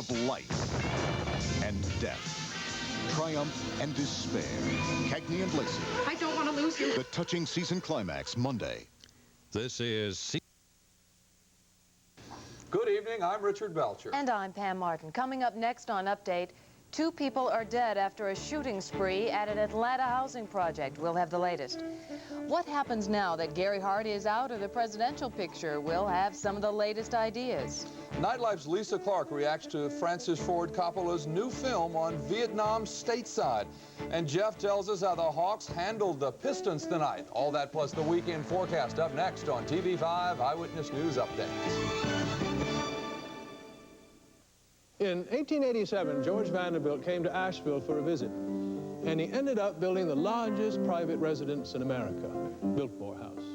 of life and death, triumph and despair. Cagney and Lacey. I don't want to lose you. The touching season climax Monday. This is... Good evening, I'm Richard Belcher. And I'm Pam Martin. Coming up next on Update, 2 people are dead after a shooting spree at an Atlanta housing project. We'll have the latest. What happens now that Gary Hart is out of the presidential picture? We'll have some of the latest ideas. Nightlife's Lisa Clark reacts to Francis Ford Coppola's new film on Vietnam stateside. And Jeff tells us how the Hawks handled the Pistons tonight. All that plus the weekend forecast up next on TV5 Eyewitness News Updates. In 1887, George Vanderbilt came to Asheville for a visit, and he ended up building the largest private residence in America, Biltmore House.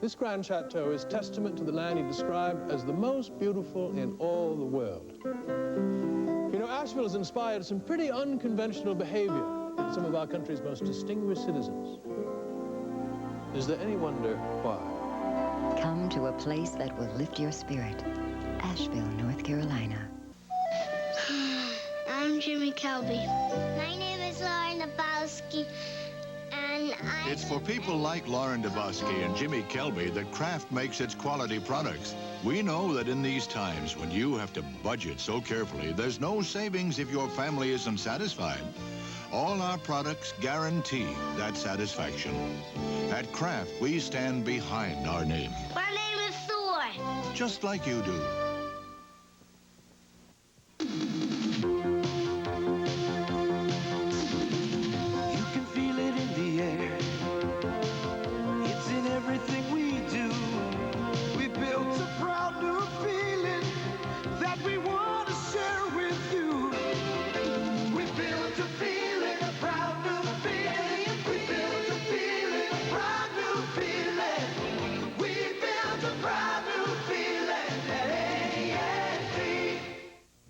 This grand chateau is testament to the land he described as the most beautiful in all the world. You know, Asheville has inspired some pretty unconventional behavior in some of our country's most distinguished citizens. Is there any wonder why? Come to a place that will lift your spirit. Asheville, North Carolina. I'm Jimmy Kelby. My name is Lauren Dabowski, and It's for people like Lauren Dabowski and Jimmy Kelby that Kraft makes its quality products. We know that in these times when you have to budget so carefully, there's no savings if your family isn't satisfied. All our products guarantee that satisfaction. At Kraft, we stand behind our name. my name is Thor. Just like you do.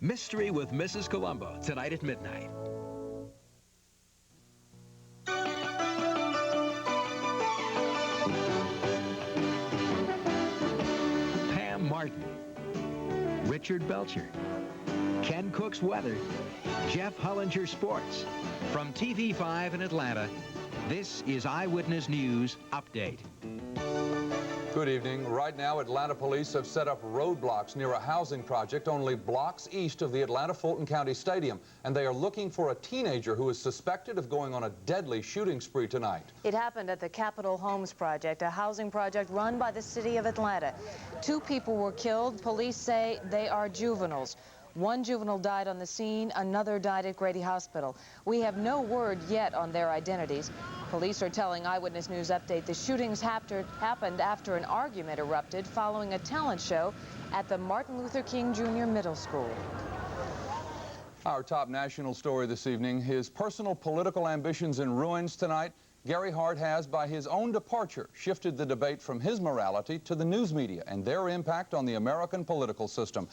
Mystery with Mrs. Columbo, tonight at midnight. Pam Martin, Richard Belcher, Ken Cook's weather, Jeff Hullinger sports. From TV5 in Atlanta, this is Eyewitness News Update. Good evening. Right now, Atlanta police have set up roadblocks near a housing project only blocks east of the Atlanta Fulton County Stadium, and they are looking for a teenager who is suspected of going on a deadly shooting spree tonight. It happened at the Capitol Homes Project, a housing project run by the city of Atlanta. 2 people were killed. Police say they are juveniles. 1 juvenile died on the scene, another died at Grady Hospital. We have no word yet on their identities. Police are telling Eyewitness News Update the shootings happened after an argument erupted following a talent show at the Martin Luther King Jr. Middle School. Our top national story this evening, his personal political ambitions in ruins tonight. Gary Hart has, by his own departure, shifted the debate from his morality to the news media and their impact on the American political system.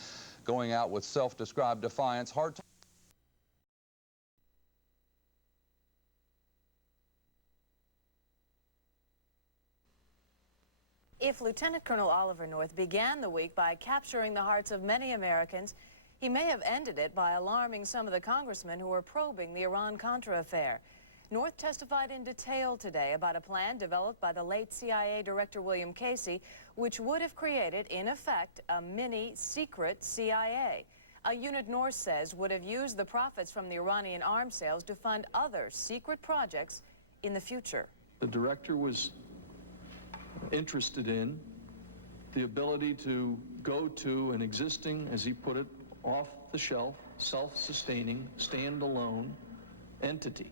Going out with self-described defiance, Hart... If Lieutenant Colonel Oliver North began the week by capturing the hearts of many Americans, he may have ended it by alarming some of the congressmen who were probing the Iran-Contra affair. North testified in detail today about a plan developed by the late CIA Director William Casey, which would have created, in effect, a mini-secret CIA. A unit North says would have used the profits from the Iranian arms sales to fund other secret projects in the future. The director was interested in the ability to go to an existing, as he put it, off-the-shelf, self-sustaining, stand-alone entity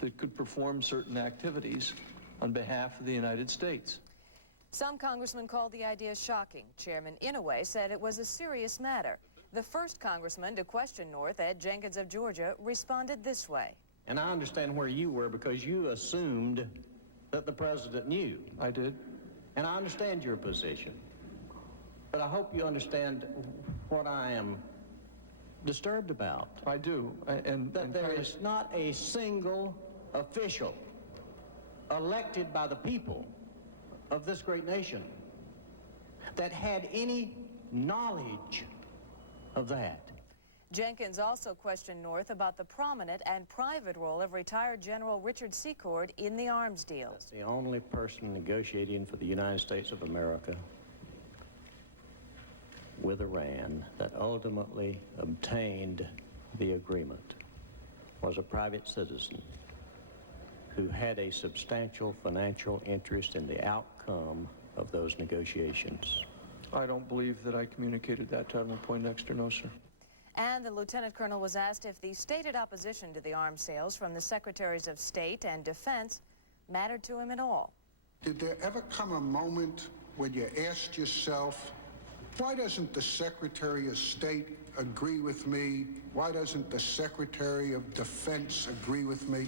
that could perform certain activities on behalf of the United States. Some congressmen called the idea shocking. Chairman Inouye said it was a serious matter. The first congressman to question North, Ed Jenkins of Georgia, responded this way. And I understand where you were because you assumed that the president knew. I did. And I understand your position. But I hope you understand what I am disturbed about. I do. That there is not a single official elected by the people of this great nation that had any knowledge of that. Jenkins also questioned North about the prominent and private role of retired General Richard Secord in the arms deal. That's the only person negotiating for the United States of America with Iran that ultimately obtained the agreement was a private citizen who had a substantial financial interest in the outcome of those negotiations. I don't believe that I communicated that to Admiral Poindexter, no, sir. And the lieutenant colonel was asked if the stated opposition to the arms sales from the Secretaries of State and Defense mattered to him at all. Did there ever come a moment when you asked yourself, why doesn't the Secretary of State agree with me? Why doesn't the Secretary of Defense agree with me?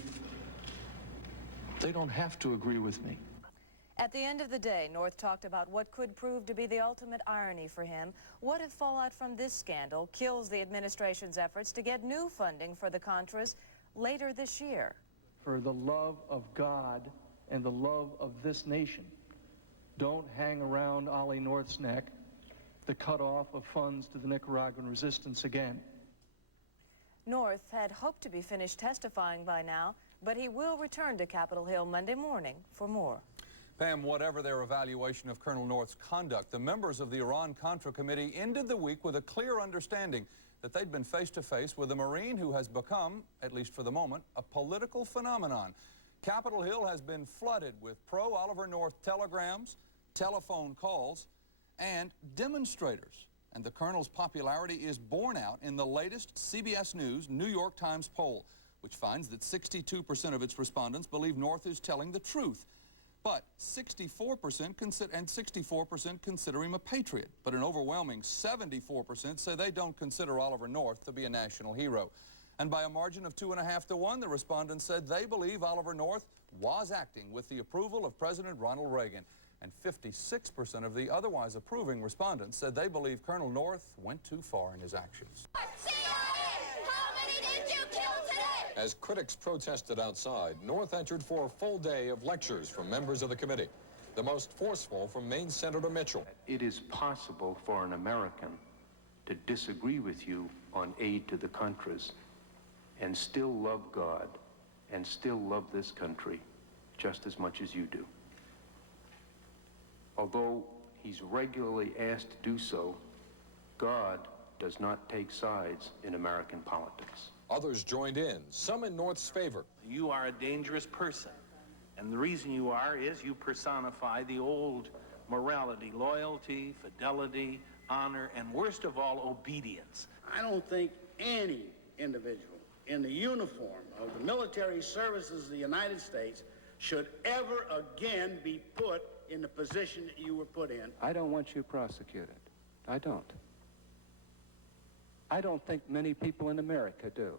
They don't have to agree with me. At the end of the day, North talked about what could prove to be the ultimate irony for him. What if fallout from this scandal kills the administration's efforts to get new funding for the Contras later this year? For the love of God and the love of this nation, don't hang around Ollie North's neck the cutoff of funds to the Nicaraguan resistance again. North had hoped to be finished testifying by now, but he will return to Capitol Hill Monday morning for more. Pam, whatever their evaluation of Colonel North's conduct, the members of the Iran-Contra Committee ended the week with a clear understanding that they'd been face-to-face with a Marine who has become, at least for the moment, a political phenomenon. Capitol Hill has been flooded with pro-Oliver North telegrams, telephone calls, and demonstrators. And the colonel's popularity is borne out in the latest CBS News New York Times poll, which finds that 62% of its respondents believe North is telling the truth. But 64% consider him a patriot. But an overwhelming 74% say they don't consider Oliver North to be a national hero. And by a margin of 2.5 to 1, the respondents said they believe Oliver North was acting with the approval of President Ronald Reagan. And 56% of the otherwise approving respondents said they believe Colonel North went too far in his actions. As critics protested outside, North entered for a full day of lectures from members of the committee, the most forceful from Maine Senator Mitchell. It is possible for an American to disagree with you on aid to the Contras and still love God and still love this country just as much as you do. Although he's regularly asked to do so, God does not take sides in American politics. Others joined in, some in North's favor. You are a dangerous person, and the reason you are is you personify the old morality, loyalty, fidelity, honor, and worst of all, obedience. I don't think any individual in the uniform of the military services of the United States should ever again be put in the position that you were put in. I don't want you prosecuted. I don't. I don't think many people in America do.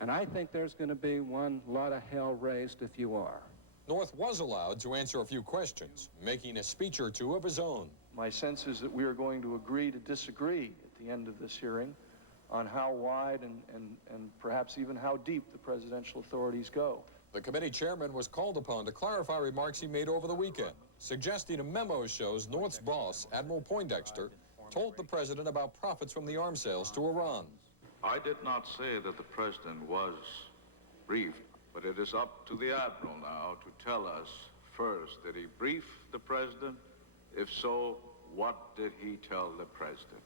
And I think there's going to be one lot of hell raised if you are. North was allowed to answer a few questions, making a speech or two of his own. My sense is that we are going to agree to disagree at the end of this hearing on how wide and perhaps even how deep the presidential authorities go. The committee chairman was called upon to clarify remarks he made over the weekend, suggesting a memo shows North's boss, Admiral Poindexter, told the president about profits from the arms sales to Iran. I did not say that the president was briefed, but it is up to the admiral now to tell us first, did he brief the president? If so, what did he tell the president?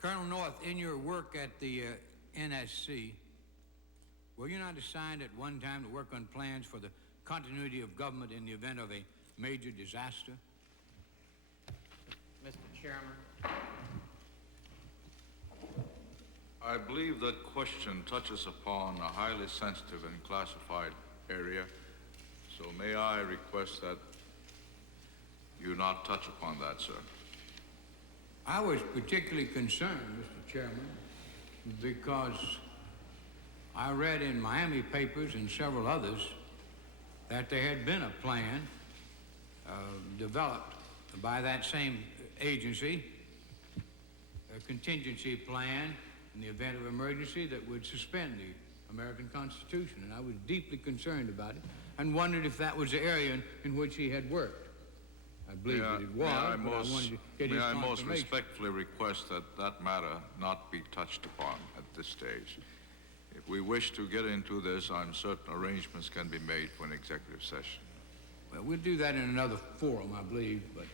Colonel North, in your work at the NSC, were you not assigned at one time to work on plans for the continuity of government in the event of a major disaster? Mr. Chairman. I believe that question touches upon a highly sensitive and classified area, so may I request that you not touch upon that, sir. I was particularly concerned, Mr. Chairman, because I read in Miami papers and several others that there had been a plan developed by that same agency, a contingency plan in the event of emergency that would suspend the American Constitution. And I was deeply concerned about it and wondered if that was the area in which he had worked. I believe that it was, but I wanted to get his I most confirmation. respectfully request that that matter not be touched upon at this stage. If we wish to get into this, I'm certain arrangements can be made for an executive session. Well, we'll do that in another forum, I believe, but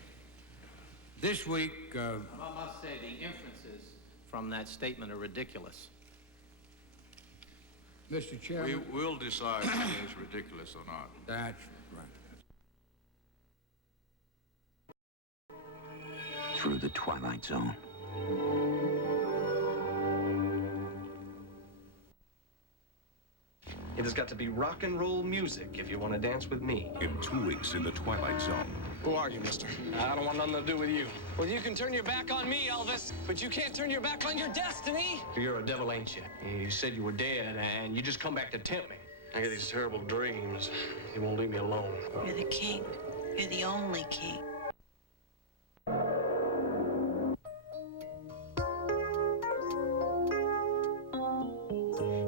this week... I must say the inferences from that statement are ridiculous. Mr. Chairman... We will decide whether it's ridiculous or not. That's right. Through the Twilight Zone. It has got to be rock and roll music if you want to dance with me. In 2 weeks in the Twilight Zone. Who are you, mister? I don't want nothing to do with you. Well, you can turn your back on me, Elvis, but you can't turn your back on your destiny. You're a devil, ain't you? You said you were dead, and you just come back to tempt me. I get these terrible dreams. You won't leave me alone. You're the king. You're the only king.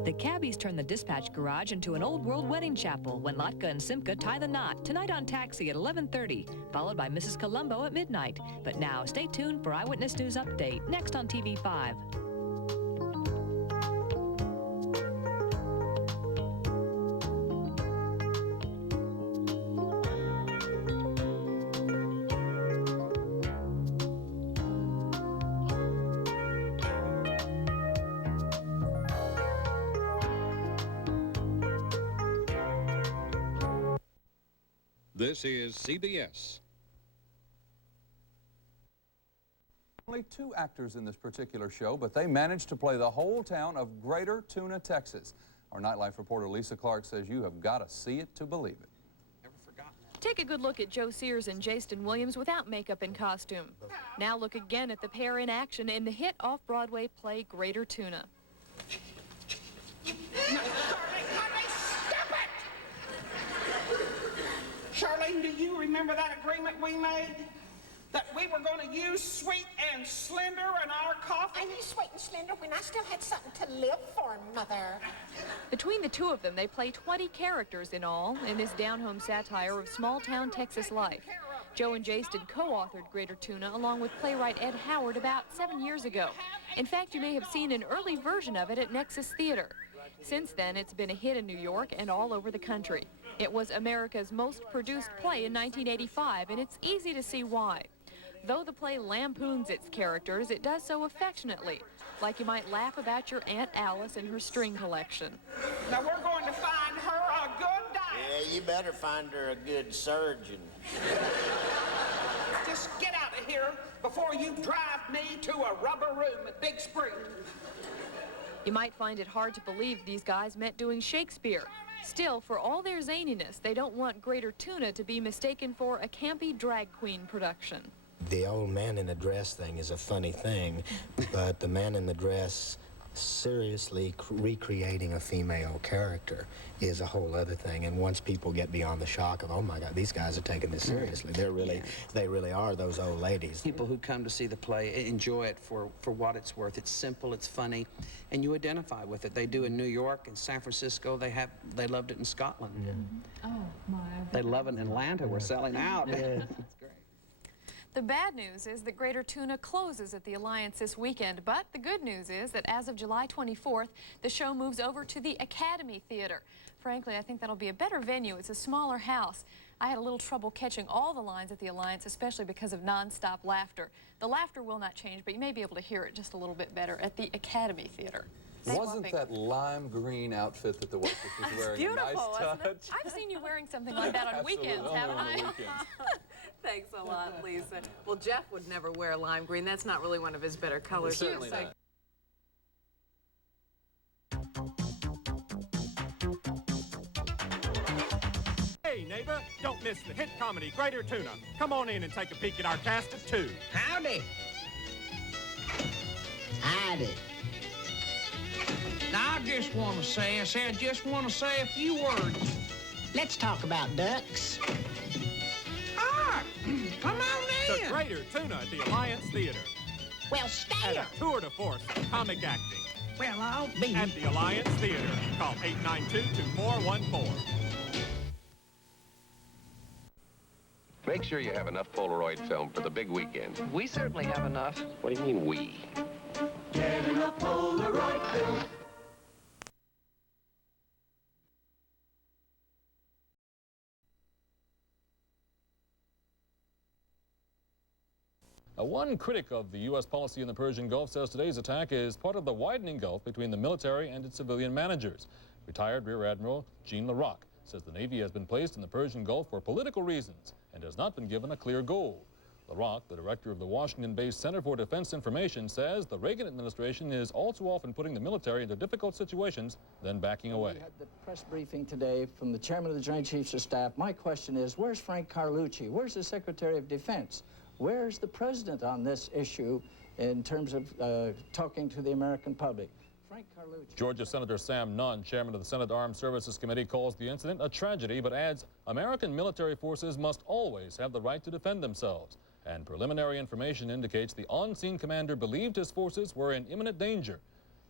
The cabbies turn the dispatch garage into an old world wedding chapel when Latka and Simca tie the knot. Tonight on Taxi at 11:30, followed by Mrs. Columbo at midnight. But now, stay tuned for Eyewitness News Update, next on TV5. This is CBS. Only 2 actors in this particular show, but they managed to play the whole town of Greater Tuna, Texas. Our nightlife reporter Lisa Clark says you have got to see it to believe it. Take a good look at Joe Sears and Jason Williams without makeup and costume. Now look again at the pair in action in the hit off-Broadway play Greater Tuna. Charlene, do you remember that agreement we made? That we were going to use Sweet and Slender in our coffee? I used Sweet and Slender when I still had something to live for, Mother. Between the two of them, they play 20 characters in all in this down-home satire of small-town Texas life. Joe and Jason co-authored Greater Tuna along with playwright Ed Howard about 7 years ago. In fact, you may have seen an early version of it at Nexus Theater. Since then, it's been a hit in New York and all over the country. It was America's most produced play in 1985, and it's easy to see why. Though the play lampoons its characters, it does so affectionately, like you might laugh about your Aunt Alice and her string collection. Now we're going to find her a good diet. Yeah, you better find her a good surgeon. Just get out of here before you drive me to a rubber room at Big Spring. You might find it hard to believe these guys meant doing Shakespeare. Still, for all their zaniness, they don't want Greater Tuna to be mistaken for a campy drag queen production. The old man in the dress thing is a funny thing, but the man in the dress seriously recreating a female character is a whole other thing. And once people get beyond the shock of, oh my God, these guys are taking this seriously. They really are those old ladies. People who come to see the play enjoy it for what it's worth. It's simple, it's funny, and you identify with it. They do in New York and San Francisco. They loved it in Scotland. Oh my! They love it in Atlanta. We're selling out. Yes. The bad news is that Greater Tuna closes at the Alliance this weekend, but the good news is that as of July 24th, the show moves over to the Academy Theater. Frankly, I think that'll be a better venue. It's a smaller house. I had a little trouble catching all the lines at the Alliance, especially because of nonstop laughter. The laughter will not change, but you may be able to hear it just a little bit better at the Academy Theater. Wasn't that lime green outfit that the waitress was wearing beautiful, a nice touch? wasn't it? I've seen you wearing something like that on weekends, haven't I? Thanks a lot, Lisa. Well, Jeff would never wear lime green. That's not really one of his better colors. Certainly not. Hey, neighbor, don't miss the hit comedy Greater Tuna. Come on in and take a peek at our cast of 2. Howdy. Howdy. Now, I just want to say a few words. Let's talk about ducks. Ah, come on in. The Greater Tuna at the Alliance Theater. Well, stay And a tour de force of comic acting. Well, I'll be. At the Alliance Theater. Call 892-2414. Make sure you have enough Polaroid film for the big weekend. We certainly have enough. What do you mean, we? Get enough Polaroid film. One critic of the U.S. policy in the Persian Gulf says today's attack is part of the widening gulf between the military and its civilian managers. Retired Rear Admiral Jean LaRocque says the Navy has been placed in the Persian Gulf for political reasons and has not been given a clear goal. LaRocque, the director of the Washington-based Center for Defense Information, says the Reagan administration is all too often putting the military into difficult situations, then backing away. We had the press briefing today from the chairman of the Joint Chiefs of Staff. My question is, where's Frank Carlucci? Where's the Secretary of Defense? Where's the president on this issue in terms of talking to the American public? Frank Carlucci. Georgia Senator Sam Nunn, chairman of the Senate Armed Services Committee, calls the incident a tragedy, but adds American military forces must always have the right to defend themselves. And preliminary information indicates the on-scene commander believed his forces were in imminent danger.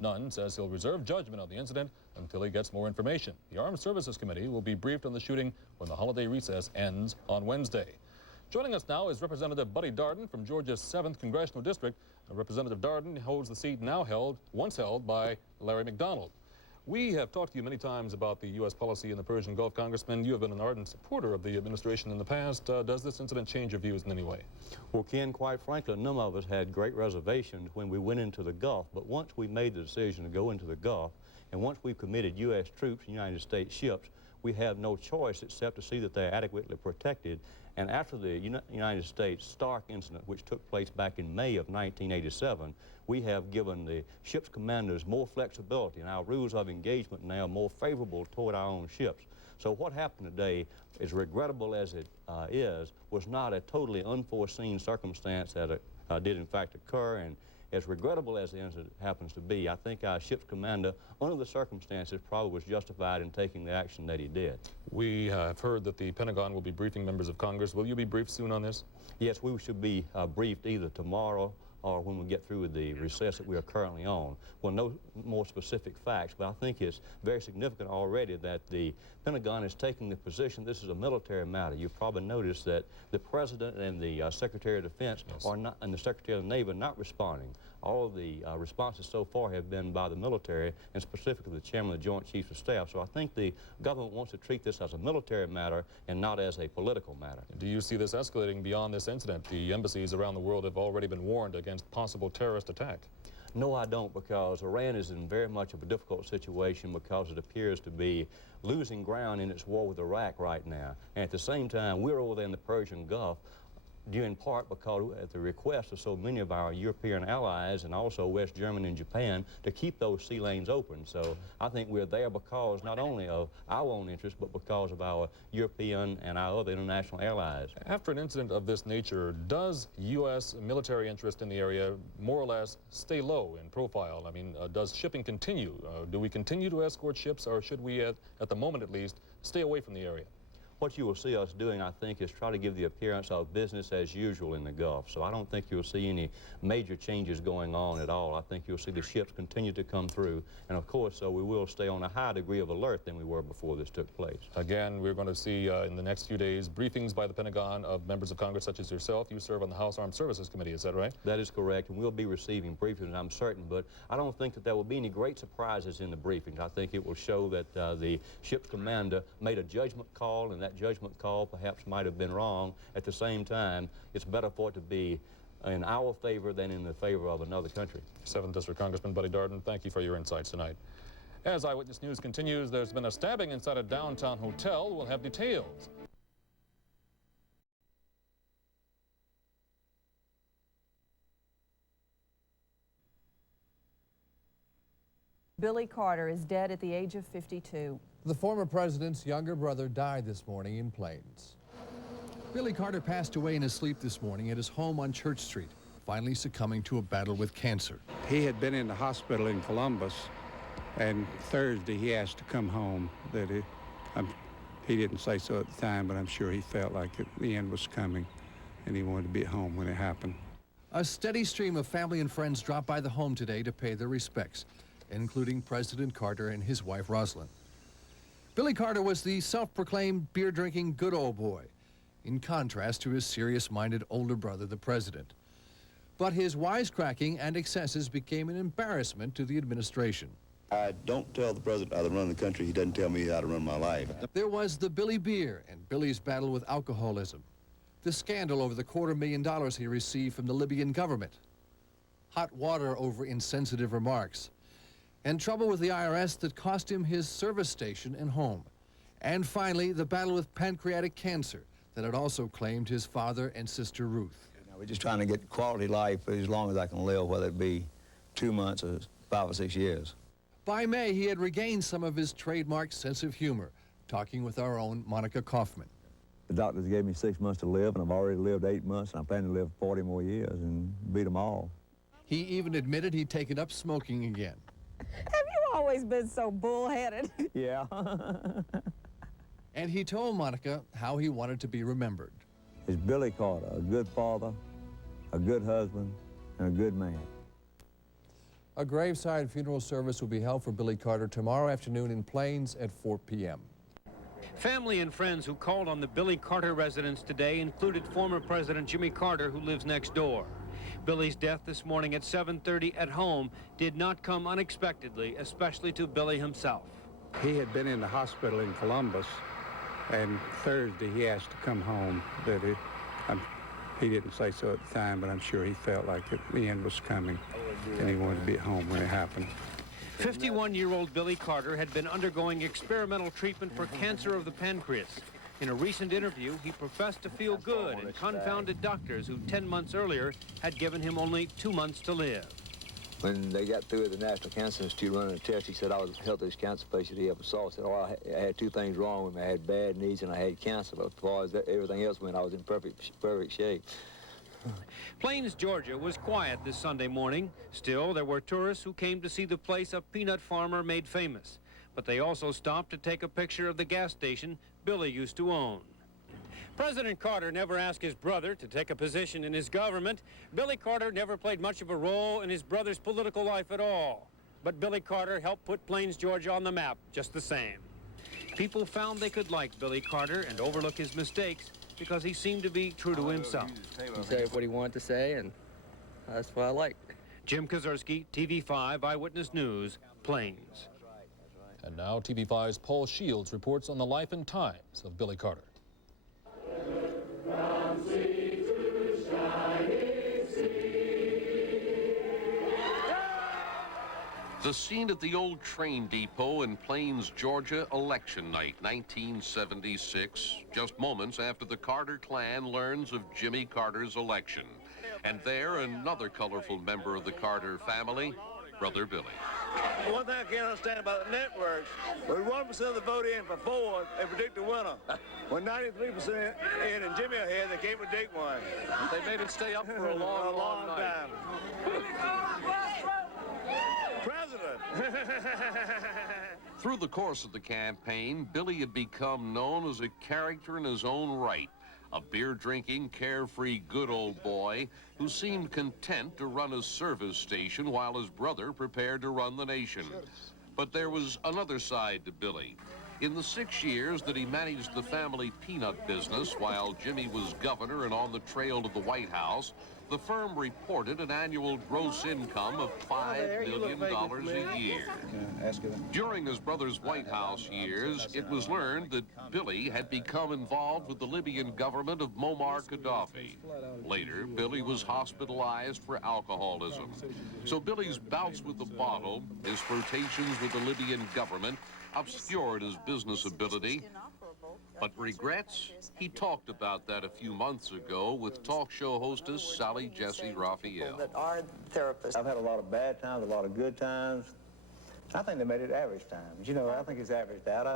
Nunn says he'll reserve judgment on the incident until he gets more information. The Armed Services Committee will be briefed on the shooting when the holiday recess ends on Wednesday. Joining us now is Representative Buddy Darden from Georgia's 7th Congressional District. Representative Darden holds the seat once held by Larry McDonald. We have talked to you many times about the U.S. policy in the Persian Gulf. Congressman, you have been an ardent supporter of the administration in the past. Does this incident change your views in any way? Well, Ken, quite frankly, none of us had great reservations when we went into the Gulf. But once we made the decision to go into the Gulf, and once we've committed U.S. troops and United States ships, we have no choice except to see that they're adequately protected. And after the United States Stark incident, which took place back in May of 1987, we have given the ship's commanders more flexibility, and our rules of engagement now are more favorable toward our own ships. So what happened today, as regrettable as it is, was not a totally unforeseen circumstance that did in fact occur. And as regrettable as the incident happens to be, I think our ship's commander, under the circumstances, probably was justified in taking the action that he did. We have heard that the Pentagon will be briefing members of Congress. Will you be briefed soon on this? Yes, we should be briefed either tomorrow or when we get through with the recess that we are currently on. Well, no more specific facts, but I think it's very significant already that the Pentagon is taking the position this is a military matter. You've probably noticed that the President and the Secretary of Defense are not, and the Secretary of the Navy are not responding. All of the responses so far have been by the military, and specifically the Chairman of the Joint Chiefs of Staff. So I think the government wants to treat this as a military matter and not as a political matter. Do you see this escalating beyond this incident? The embassies around the world have already been warned against possible terrorist attack. No, I don't, because Iran is in very much of a difficult situation because it appears to be losing ground in its war with Iraq right now. And at the same time, we're over there in the Persian Gulf, due in part because at the request of so many of our European allies and also West Germany and Japan to keep those sea lanes open. So I think we're there because not only of our own interest, but because of our European and our other international allies. After an incident of this nature, does U.S. military interest in the area more or less stay low in profile? I mean, does shipping continue? Do we continue to escort ships, or should we, at the moment at least, stay away from the area? What you will see us doing, I think, is try to give the appearance of business as usual in the Gulf. So I don't think you'll see any major changes going on at all. I think you'll see the ships continue to come through. And of course, we will stay on a higher degree of alert than we were before this took place. Again, we're going to see in the next few days briefings by the Pentagon of members of Congress such as yourself. You serve on the House Armed Services Committee, is that right? That is correct, and we'll be receiving briefings, I'm certain. But I don't think that there will be any great surprises in the briefings. I think it will show that the ship's commander made a judgment call, and that judgment call perhaps might have been wrong. At the same time, it's better for it to be in our favor than in the favor of another country. 7th District Congressman Buddy Darden, thank you for your insights tonight. As Eyewitness News continues, there's been a stabbing inside a downtown hotel. We'll have details. Billy Carter is dead at the age of 52. The former president's younger brother died this morning in Plains. Billy Carter passed away in his sleep this morning at his home on Church Street, finally succumbing to a battle with cancer. He had been in the hospital in Columbus, and Thursday he asked to come home. He didn't say so at the time, but I'm sure he felt like the end was coming, and he wanted to be at home when it happened. A steady stream of family and friends dropped by the home today to pay their respects, including President Carter and his wife, Rosalind. Billy Carter was the self-proclaimed beer-drinking good old boy. in contrast to his serious-minded older brother, the president. But his wisecracking and excesses became an embarrassment to the administration. I don't tell the president how to run the country. He doesn't tell me how to run my life. There was the Billy Beer and Billy's battle with alcoholism. The scandal over the $250,000 he received from the Libyan government. Hot water over insensitive remarks. And trouble with the IRS that cost him his service station and home. And finally, the battle with pancreatic cancer that had also claimed his father and sister Ruth. We're just trying to get quality life for as long as I can live, whether it be 2 months or 5 or 6 years. By May, he had regained some of his trademark sense of humor, talking with our own Monica Kaufman. The doctors gave me 6 months to live, and I've already lived 8 months, and I plan to live 40 more years and beat them all. He even admitted he'd taken up smoking again. Have you always been so bullheaded? Yeah. And he told Monica how he wanted to be remembered. It's Billy Carter, a good father, a good husband, and a good man. A graveside funeral service will be held for Billy Carter tomorrow afternoon in Plains at 4 p.m. Family and friends who called on the Billy Carter residence today included former President Jimmy Carter, who lives next door. Billy's death this morning at 7:30 at home did not come unexpectedly, especially to Billy himself. He had been in the hospital in Columbus, and Thursday he asked to come home. He didn't say so at the time, but I'm sure he felt like the end was coming, and he wanted to be at home when it happened. 51-year-old Billy Carter had been undergoing experimental treatment for cancer of the pancreas. In a recent interview, he professed to feel good and confounded doctors who 10 months earlier had given him only 2 months to live. When they got through at the National Cancer Institute running a test, he said I was the healthiest cancer patient he ever saw. He said, oh, I had 2 things wrong with me. I had bad knees and I had cancer. But as far as everything else went, I was in perfect shape. Plains, Georgia was quiet this Sunday morning. Still, there were tourists who came to see the place a peanut farmer made famous. But they also stopped to take a picture of the gas station Billy used to own. President Carter never asked his brother to take a position in his government. Billy Carter never played much of a role in his brother's political life at all. But Billy Carter helped put Plains, Georgia on the map just the same. People found they could like Billy Carter and overlook his mistakes because he seemed to be true to himself. He said what he wanted to say, and that's what I like. Jim Kazurski, TV5 Eyewitness News, Plains. And now TV5's Paul Shields reports on the life and times of Billy Carter. The scene at the old train depot in Plains, Georgia, election night, 1976, just moments after the Carter clan learns of Jimmy Carter's election. And there, another colorful member of the Carter family, Brother Billy. One thing I can't understand about the networks, when 1% of the vote in for Ford, they predict a winner. When 93% in and Jimmy ahead, they can't predict one. They made it stay up for a long time. President. Through the course of the campaign, Billy had become known as a character in his own right. A beer-drinking, carefree, good old boy who seemed content to run a service station while his brother prepared to run the nation. But there was another side to Billy. In the 6 years that he managed the family peanut business while Jimmy was governor and on the trail to the White House, the firm reported an annual gross income of $5 million a year. During his brother's White House years, it was learned that Billy had become involved with the Libyan government of Muammar Gaddafi. Later, Billy was hospitalized for alcoholism. So Billy's bouts with the bottle, his flirtations with the Libyan government, obscured his business ability. But regrets? He talked about that a few months ago with talk show hostess Sally Jesse Raphael. That are therapists. I've had a lot of bad times, a lot of good times. I think they made it average times. You know, I think it's averaged out.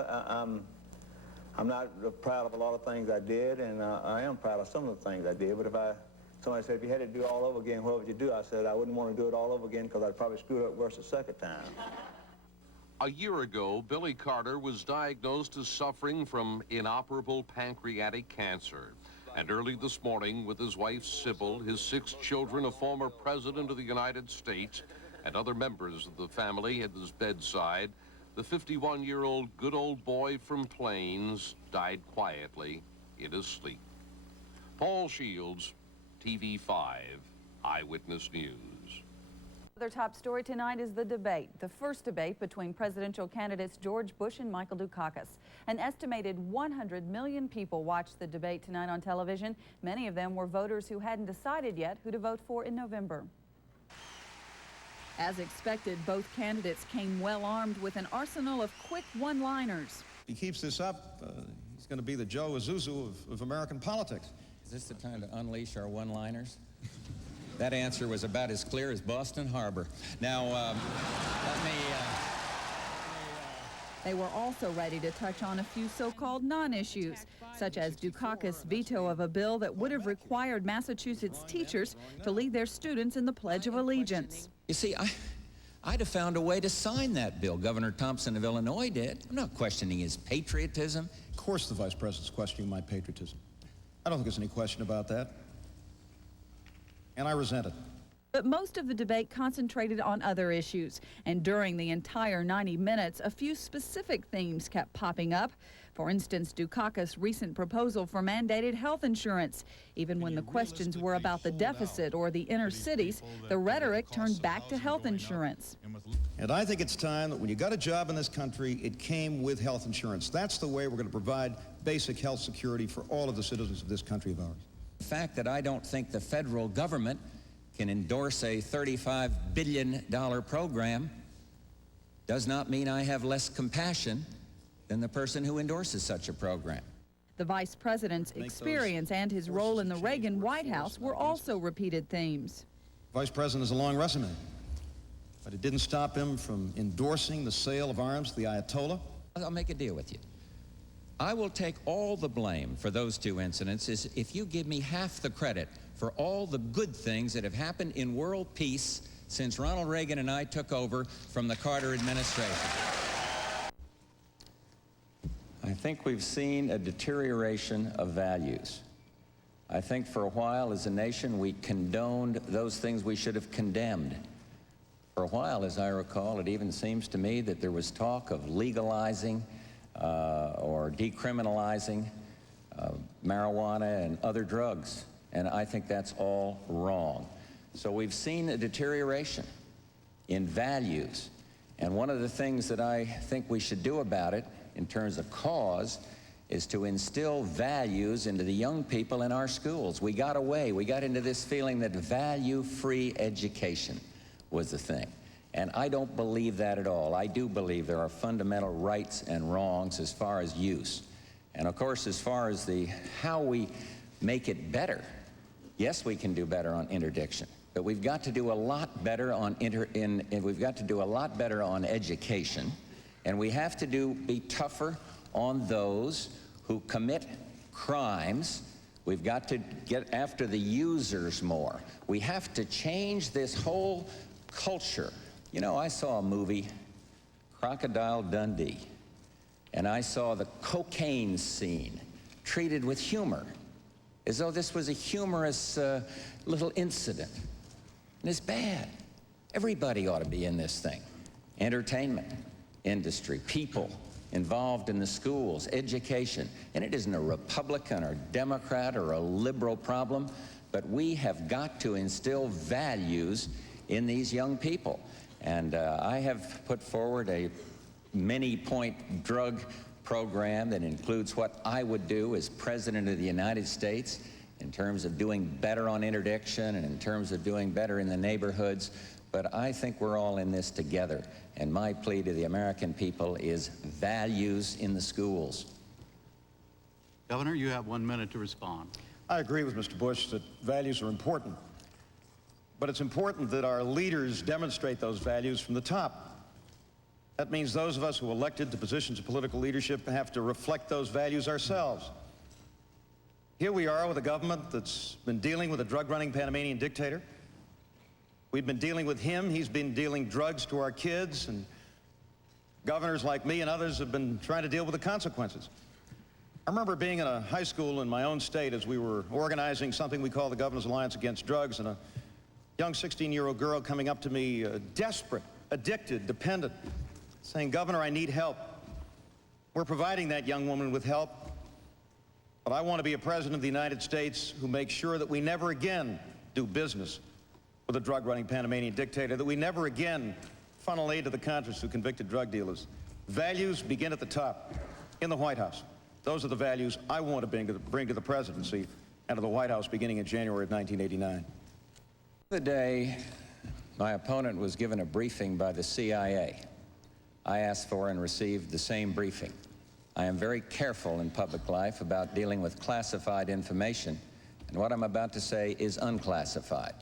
I'm not proud of a lot of things I did, and I am proud of some of the things I did. But if somebody said, if you had to do it all over again, what would you do? I said, I wouldn't want to do it all over again because I'd probably screw it up worse the second time. A year ago, Billy Carter was diagnosed as suffering from inoperable pancreatic cancer. And early this morning, with his wife Sybil, his 6 children, a former president of the United States, and other members of the family at his bedside, the 51-year-old good old boy from Plains died quietly in his sleep. Paul Shields, TV5, Eyewitness News. Another top story tonight is the debate, the first debate between presidential candidates George Bush and Michael Dukakis. An estimated 100 million people watched the debate tonight on television. Many of them were voters who hadn't decided yet who to vote for in November. As expected, both candidates came well armed with an arsenal of quick one-liners. If he keeps this up, he's going to be the Joe Azuzu of American politics. Is this the time to unleash our one-liners? That answer was about as clear as Boston Harbor. Now, They were also ready to touch on a few so-called non-issues, such as Dukakis' veto of a bill that would have required Massachusetts teachers to lead their students in the Pledge of Allegiance. you see, I'd have found a way to sign that bill. Governor Thompson of Illinois did. I'm not questioning his patriotism. Of course the Vice President's questioning my patriotism. I don't think there's any question about that. And I resent it. But most of the debate concentrated on other issues. And during the entire 90 minutes, a few specific themes kept popping up. For instance, Dukakis' recent proposal for mandated health insurance. Even when the questions were about the deficit or the inner cities, the rhetoric turned back to health insurance. And I think it's time that when you got a job in this country, it came with health insurance. That's the way we're going to provide basic health security for all of the citizens of this country of ours. The fact that I don't think the federal government can endorse a $35 billion program does not mean I have less compassion than the person who endorses such a program. The vice president's experience and his role in the Reagan White House were also repeated themes. Vice President has a long resume, but it didn't stop him from endorsing the sale of arms to the Ayatollah. I'll make a deal with you. I will take all the blame for those two incidents if you give me half the credit for all the good things that have happened in world peace since Ronald Reagan and I took over from the Carter administration. I think we've seen a deterioration of values. I think for a while as a nation we condoned those things we should have condemned. For a while, as I recall, it even seems to me that there was talk of legalizing or decriminalizing marijuana and other drugs. And I think that's all wrong. So we've seen a deterioration in values. And one of the things that I think we should do about it in terms of cause is to instill values into the young people in our schools. We got into this feeling that value-free education was the thing. And I don't believe that at all. I do believe there are fundamental rights and wrongs as far as use. And of course, as far as how we make it better, yes, we can do better on interdiction, but we've got to do a lot better on education, and we have to be tougher on those who commit crimes. We've got to get after the users more. We have to change this whole culture. You know, I saw a movie, Crocodile Dundee, and I saw the cocaine scene treated with humor, as though this was a humorous little incident. And it's bad. Everybody ought to be in this thing. Entertainment industry, people involved in the schools, education. And it isn't a Republican or Democrat or a liberal problem, but we have got to instill values in these young people. And I have put forward a many-point drug program that includes what I would do as President of the United States in terms of doing better on interdiction and in terms of doing better in the neighborhoods. But I think we're all in this together. And my plea to the American people is values in the schools. Governor, you have 1 minute to respond. I agree with Mr. Bush that values are important. But it's important that our leaders demonstrate those values from the top. That means those of us who are elected to positions of political leadership have to reflect those values ourselves. Here we are with a government that's been dealing with a drug-running Panamanian dictator. We've been dealing with him. He's been dealing drugs to our kids, and governors like me and others have been trying to deal with the consequences. I remember being in a high school in my own state as we were organizing something we call the Governor's Alliance Against Drugs, and a young 16-year-old girl coming up to me, desperate, addicted, dependent, saying, "Governor, I need help." We're providing that young woman with help. But I want to be a president of the United States who makes sure that we never again do business with a drug-running Panamanian dictator, that we never again funnel aid to the Contras who convicted drug dealers. Values begin at the top, in the White House. Those are the values I want to bring to the presidency and to the White House beginning in January of 1989. The day my opponent was given a briefing by the CIA, I asked for and received the same briefing. I am very careful in public life about dealing with classified information, and what I'm about to say is unclassified.